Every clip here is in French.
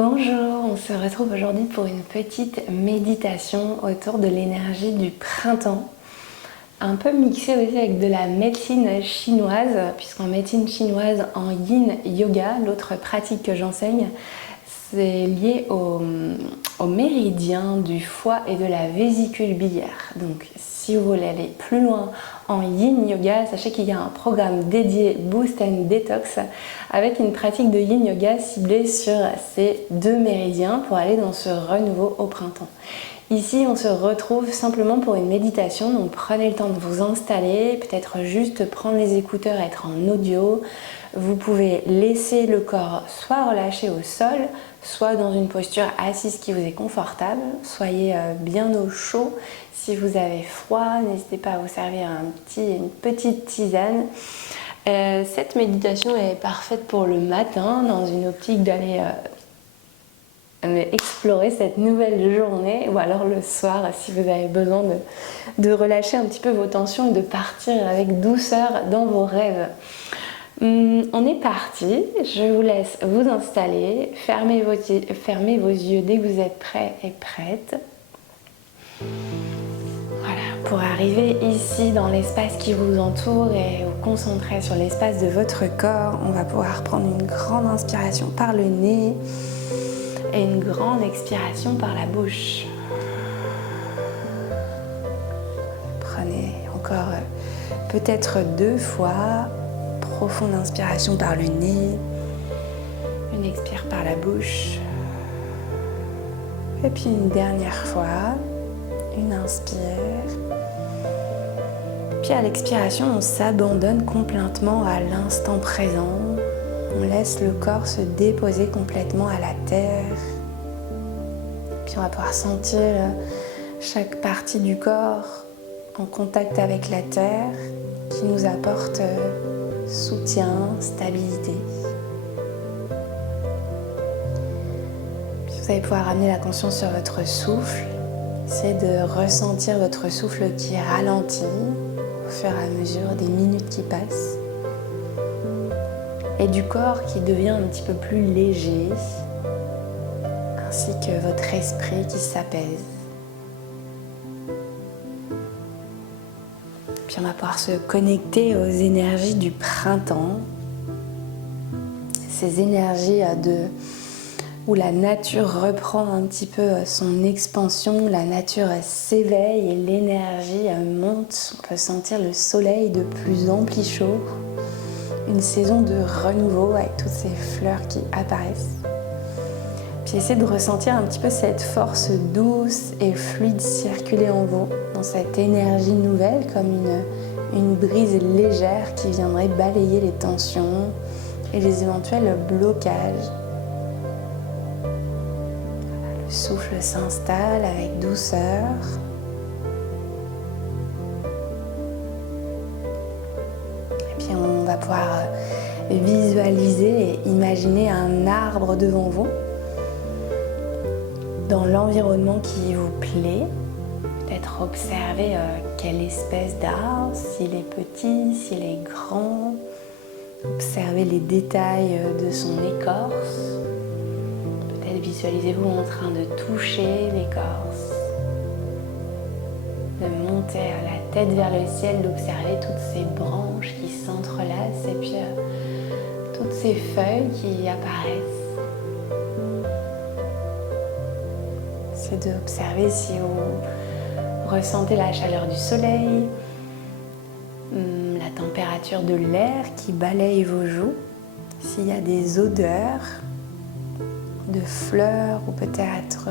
Bonjour, on se retrouve aujourd'hui pour une petite méditation autour de l'énergie du printemps. Un peu mixée aussi avec de la médecine chinoise, puisqu'en médecine chinoise, en yin yoga, l'autre pratique que j'enseigne, c'est lié au méridien du foie et de la vésicule biliaire. Donc si vous voulez aller plus loin en yin yoga, sachez qu'il y a un programme dédié Boost and Detox avec une pratique de yin yoga ciblée sur ces deux méridiens pour aller dans ce renouveau au printemps. Ici, on se retrouve simplement pour une méditation, donc prenez le temps de vous installer, peut-être juste prendre les écouteurs, être en audio. Vous pouvez laisser le corps soit relâché au sol, soit dans une posture assise qui vous est confortable. Soyez bien au chaud. Si vous avez froid, n'hésitez pas à vous servir une petite tisane. Cette méditation est parfaite pour le matin, dans une optique d'aller explorer cette nouvelle journée, ou alors le soir si vous avez besoin de relâcher un petit peu vos tensions et de partir avec douceur dans vos rêves. On est parti, je vous laisse vous installer, fermez vos yeux dès que vous êtes prêts et prêtes. Voilà, pour arriver ici dans l'espace qui vous entoure et vous concentrer sur l'espace de votre corps, on va pouvoir prendre une grande inspiration par le nez et une grande expiration par la bouche. Prenez encore peut-être 2 fois. Profonde inspiration par le nez, une expire par la bouche, et puis une dernière fois, une inspire. Puis à l'expiration, on s'abandonne complètement à l'instant présent. On laisse le corps se déposer complètement à la terre. Puis on va pouvoir sentir chaque partie du corps en contact avec la terre qui nous apporte soutien, stabilité. Puis vous allez pouvoir amener la conscience sur votre souffle. Essayez de ressentir votre souffle qui ralentit au fur et à mesure des minutes qui passent. Et du corps qui devient un petit peu plus léger, ainsi que votre esprit qui s'apaise. Puis on va pouvoir se connecter aux énergies du printemps, ces énergies où la nature reprend un petit peu son expansion, la nature s'éveille et l'énergie monte. On peut sentir le soleil de plus en plus chaud, une saison de renouveau avec toutes ces fleurs qui apparaissent. Puis essayez de ressentir un petit peu cette force douce et fluide circuler en vous, dans cette énergie nouvelle, comme une brise légère qui viendrait balayer les tensions et les éventuels blocages. Voilà, le souffle s'installe avec douceur. Et puis on va pouvoir visualiser et imaginer un arbre devant vous, dans l'environnement qui vous plaît. Peut-être observer quelle espèce d'arbre, s'il est petit, s'il est grand. Observez les détails de son écorce. Peut-être visualisez-vous en train de toucher l'écorce, de monter la tête vers le ciel, d'observer toutes ces branches qui s'entrelacent et puis toutes ces feuilles qui apparaissent. C'est d'observer si vous ressentez la chaleur du soleil, la température de l'air qui balaye vos joues, s'il y a des odeurs de fleurs ou peut-être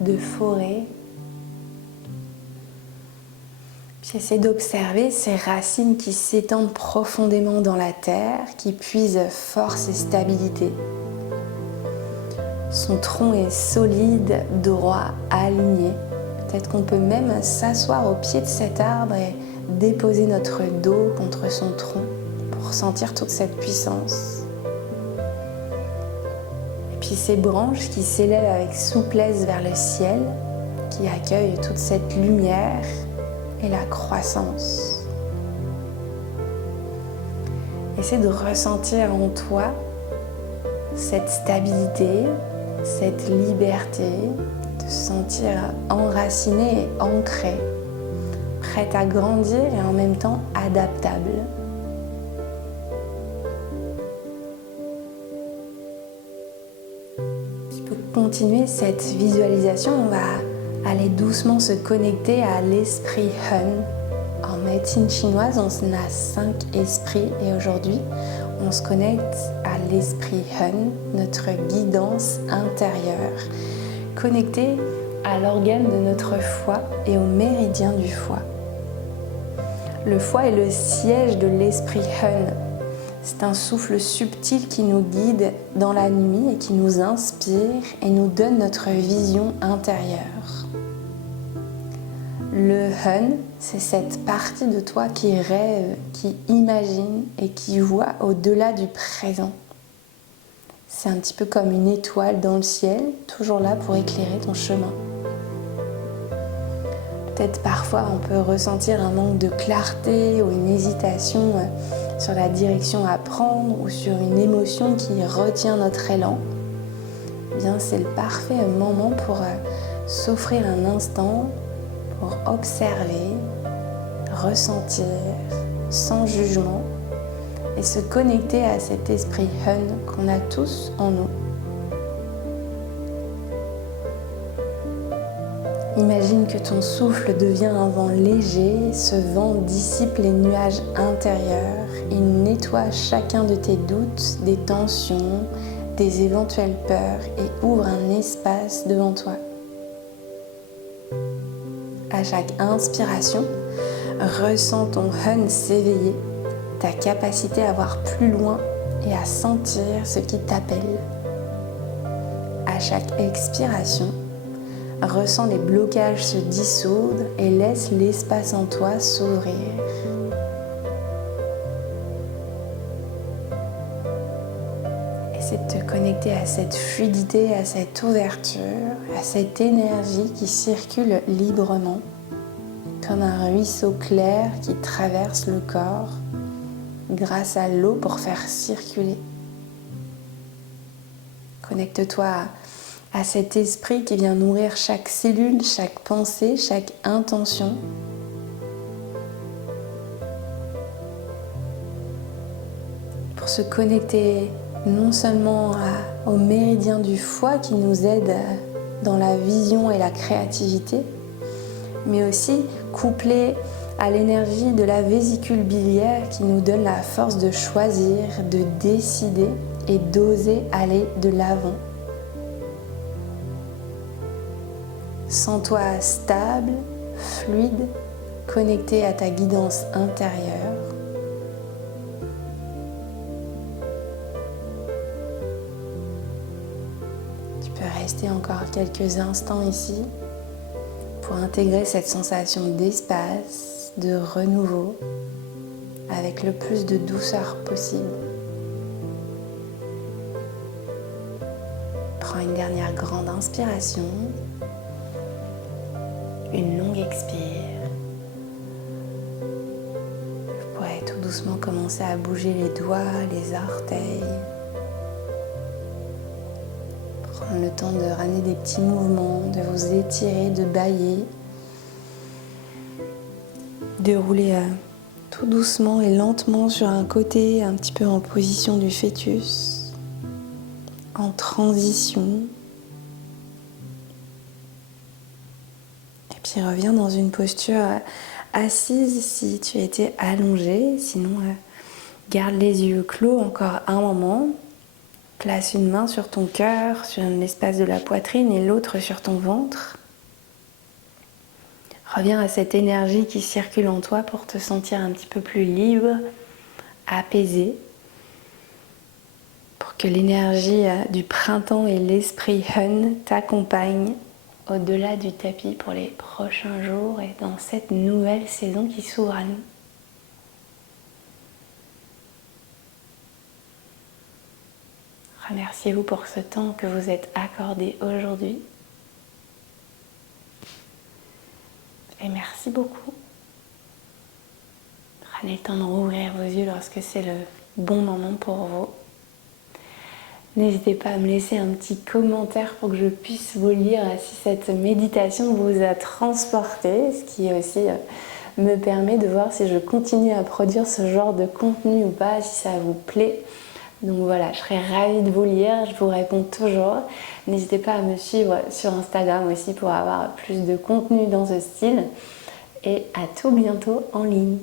de forêt. Puis essayez d'observer ces racines qui s'étendent profondément dans la terre, qui puisent force et stabilité. Son tronc est solide, droit, aligné. Peut-être qu'on peut même s'asseoir au pied de cet arbre et déposer notre dos contre son tronc pour sentir toute cette puissance. Et puis ces branches qui s'élèvent avec souplesse vers le ciel, qui accueillent toute cette lumière et la croissance. Essaie de ressentir en toi cette stabilité, cette liberté de se sentir enraciné et ancré, prête à grandir et en même temps adaptable. Pour continuer cette visualisation, on va aller doucement se connecter à l'esprit Hun. En médecine chinoise, on a 5 esprits et aujourd'hui, on se connecte à l'esprit Hun, notre guidance intérieure, connecté à l'organe de notre foie et au méridien du foie. Le foie est le siège de l'esprit Hun. C'est un souffle subtil qui nous guide dans la nuit et qui nous inspire et nous donne notre vision intérieure. Le Hun, c'est cette partie de toi qui rêve, qui imagine et qui voit au-delà du présent. C'est un petit peu comme une étoile dans le ciel, toujours là pour éclairer ton chemin. Peut-être parfois on peut ressentir un manque de clarté ou une hésitation sur la direction à prendre ou sur une émotion qui retient notre élan. Eh bien, c'est le parfait moment pour s'offrir un instant pour observer, ressentir sans jugement et se connecter à cet esprit Hun qu'on a tous en nous. Imagine que ton souffle devient un vent léger, ce vent dissipe les nuages intérieurs, il nettoie chacun de tes doutes, des tensions, des éventuelles peurs et ouvre un espace devant toi. À chaque inspiration, ressens ton Hun s'éveiller, ta capacité à voir plus loin et à sentir ce qui t'appelle. À chaque expiration, ressens les blocages se dissoudre et laisse l'espace en toi s'ouvrir. Essaie de te connecter à cette fluidité, à cette ouverture, à cette énergie qui circule librement, comme un ruisseau clair qui traverse le corps grâce à l'eau pour faire circuler. Connecte-toi à cet esprit qui vient nourrir chaque cellule, chaque pensée, chaque intention. Pour se connecter non seulement au méridien du foie qui nous aide dans la vision et la créativité, mais aussi couplé à l'énergie de la vésicule biliaire qui nous donne la force de choisir, de décider et d'oser aller de l'avant. Sens-toi stable, fluide, connecté à ta guidance intérieure. Tu peux rester encore quelques instants ici pour intégrer cette sensation d'espace, de renouveau, avec le plus de douceur possible. Prends une dernière grande inspiration. Une longue expire. Vous pourrez tout doucement commencer à bouger les doigts, les orteils. Prendre le temps de ramener des petits mouvements, de vous étirer, de bâiller. De rouler tout doucement et lentement sur un côté, un petit peu en position du fœtus, en transition. Puis reviens dans une posture assise si tu étais allongé. Sinon, garde les yeux clos encore un moment. Place une main sur ton cœur, sur l'espace de la poitrine et l'autre sur ton ventre. Reviens à cette énergie qui circule en toi pour te sentir un petit peu plus libre, apaisé. Pour que l'énergie du printemps et l'esprit Hun t'accompagnent au-delà du tapis pour les prochains jours et dans cette nouvelle saison qui s'ouvre à nous. Remerciez-vous pour ce temps que vous êtes accordé aujourd'hui. Et merci beaucoup. Prenez le temps de rouvrir vos yeux lorsque c'est le bon moment pour vous. N'hésitez pas à me laisser un petit commentaire pour que je puisse vous lire si cette méditation vous a transporté, ce qui aussi me permet de voir si je continue à produire ce genre de contenu ou pas, si ça vous plaît. Donc voilà, je serais ravie de vous lire, je vous réponds toujours. N'hésitez pas à me suivre sur Instagram aussi pour avoir plus de contenu dans ce style. Et à tout bientôt en ligne.